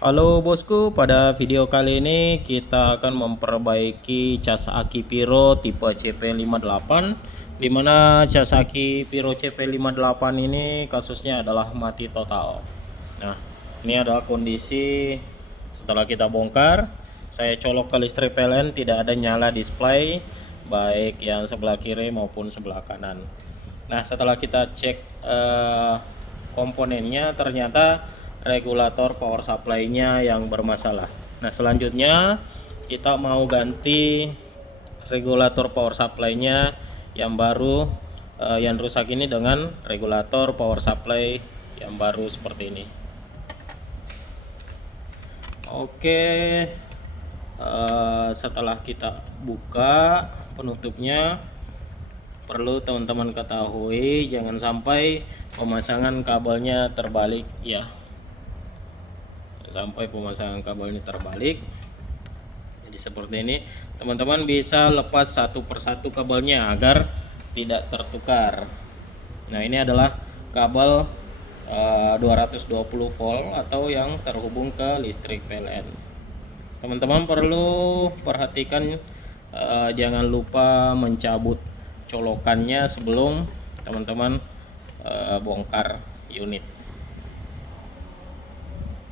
Halo bosku, pada video kali ini kita akan memperbaiki cas aki Piro tipe CP58, dimana cas aki Piro CP58 ini kasusnya adalah mati total. Nah, ini adalah kondisi setelah kita bongkar. Saya colok ke listrik PLN, tidak ada nyala display baik yang sebelah kiri maupun sebelah kanan. Nah, setelah kita cek komponennya, ternyata regulator power supply-nya yang bermasalah. Nah, selanjutnya kita mau ganti regulator power supply-nya yang baru, yang rusak ini dengan regulator power supply yang baru seperti ini. Oke, setelah kita buka penutupnya, perlu teman-teman ketahui jangan sampai pemasangan kabelnya terbalik ya. Sampai pemasangan kabelnya terbalik. Jadi seperti ini, teman-teman bisa lepas satu persatu kabelnya agar tidak tertukar. Nah, ini adalah kabel 220 volt atau yang terhubung ke listrik PLN. Teman-teman perlu perhatikan, jangan lupa mencabut colokannya sebelum teman-teman bongkar unit.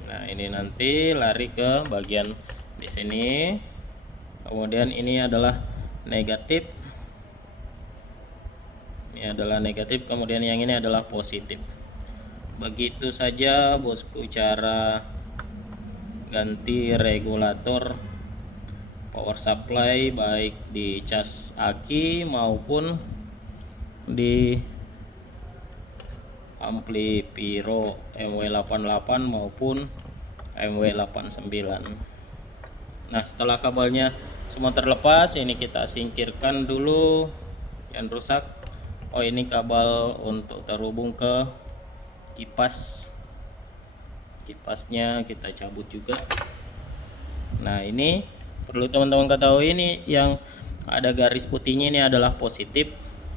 Nah, ini nanti lari ke bagian di sini. Kemudian ini adalah negatif. Ini adalah negatif, kemudian yang ini adalah positif. Begitu saja bosku cara ganti regulator power supply baik di cas aki maupun di ampli Piro MW88 maupun MW89. Nah, setelah kabelnya semua terlepas, ini kita singkirkan dulu yang rusak. Oh, ini kabel untuk terhubung ke kipas. Kipasnya kita cabut juga. Nah, ini perlu teman-teman ketahui, ini yang ada garis putihnya ini adalah positif,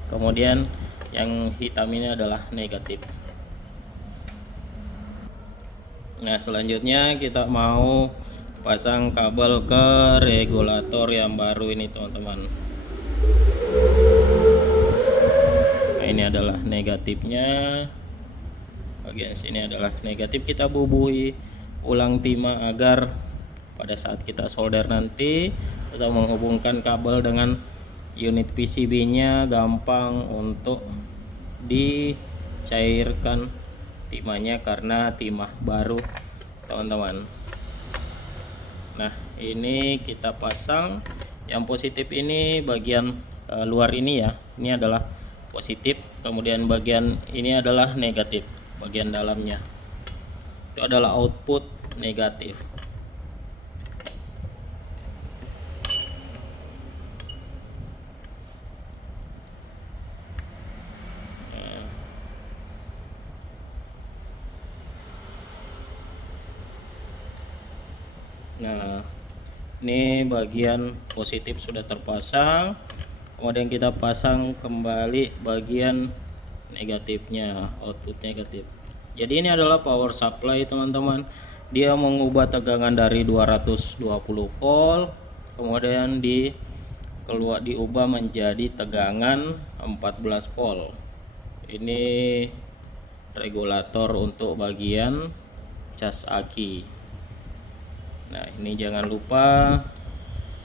kemudian yang hitam ini adalah negatif. Nah, selanjutnya kita mau pasang kabel ke regulator yang baru ini teman-teman. Nah, ini adalah negatifnya, bagian sini adalah negatif. Kita bubuhi ulang timah agar pada saat kita solder nanti atau menghubungkan kabel dengan unit PCB nya gampang untuk dicairkan timahnya karena timah baru teman-teman. Nah, ini kita pasang yang positif ini bagian luar ini ya, ini adalah positif, kemudian bagian ini adalah negatif, bagian dalamnya itu adalah output negatif. Nah, ini bagian positif sudah terpasang, kemudian kita pasang kembali bagian negatifnya, output negatif. Jadi ini adalah power supply teman-teman, dia mengubah tegangan dari 220 volt kemudian diubah menjadi tegangan 14 volt. Ini regulator untuk bagian cas aki. Nah, ini jangan lupa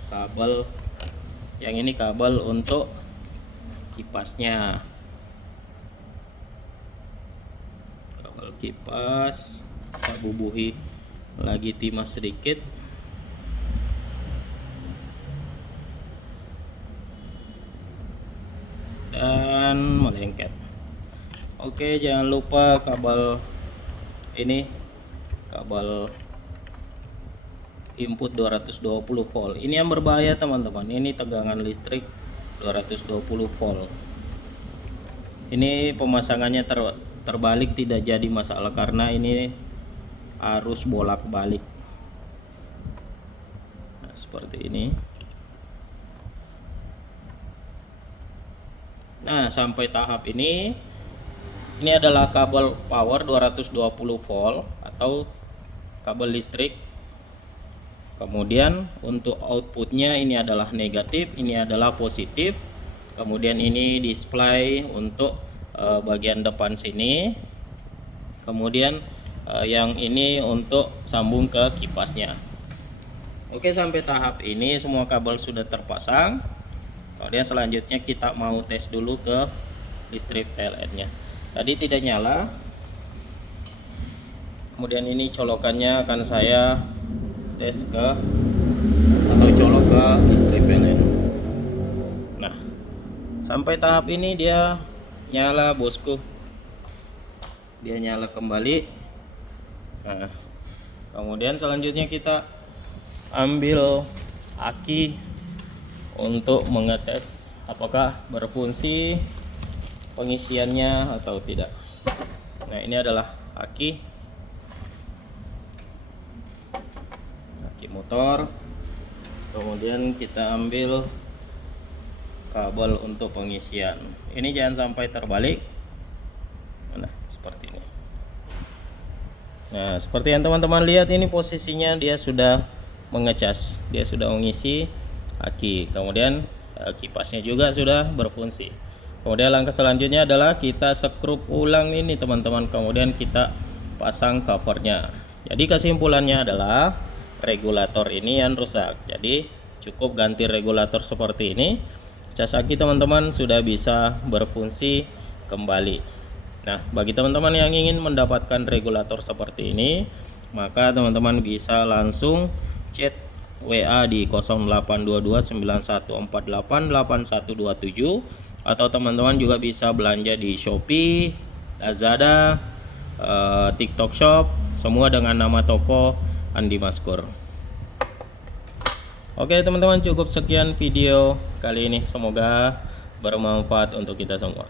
kabel yang ini, kabel untuk kipasnya, kabel kipas. Kita bubuhi lagi timah sedikit. Dan melengket. Oke, jangan lupa kabel ini, kabel input 220 volt. Ini yang berbahaya teman-teman. Ini tegangan listrik 220 volt. Ini pemasangannya terbalik tidak jadi masalah karena ini arus bolak-balik. Nah, seperti ini. Nah, sampai tahap ini adalah kabel power 220 volt atau kabel listrik. Kemudian untuk outputnya ini adalah negatif, ini adalah positif. Kemudian ini display untuk bagian depan sini. Kemudian yang ini untuk sambung ke kipasnya. Oke, sampai tahap ini semua kabel sudah terpasang. Kemudian selanjutnya kita mau tes dulu ke listrik PLN-nya. Tadi tidak nyala. Kemudian ini colokannya akan saya tes ke atau colok ke listrik PLN. Nah, sampai tahap ini dia nyala, bosku. Dia nyala kembali. Nah, kemudian selanjutnya kita ambil aki untuk mengetes apakah berfungsi pengisiannya atau tidak. Nah, ini adalah aki motor. Kemudian kita ambil kabel untuk pengisian. Ini jangan sampai terbalik. Nah, seperti ini. Nah, seperti yang teman-teman lihat, ini posisinya dia sudah mengecas, dia sudah mengisi aki. Kemudian kipasnya juga sudah berfungsi. Kemudian langkah selanjutnya adalah kita skrup ulang ini, teman-teman. Kemudian kita pasang covernya. Jadi kesimpulannya adalah regulator ini yang rusak. Jadi cukup ganti regulator seperti ini. Cas aki, teman-teman, sudah bisa berfungsi kembali. Nah, bagi teman-teman yang ingin mendapatkan regulator seperti ini, maka teman-teman bisa langsung chat WA di 082291488127, atau teman-teman juga bisa belanja di Shopee, Lazada, TikTok Shop, semua dengan nama toko Andi Maskur. Oke, teman-teman, cukup sekian video kali ini. Semoga bermanfaat untuk kita semua.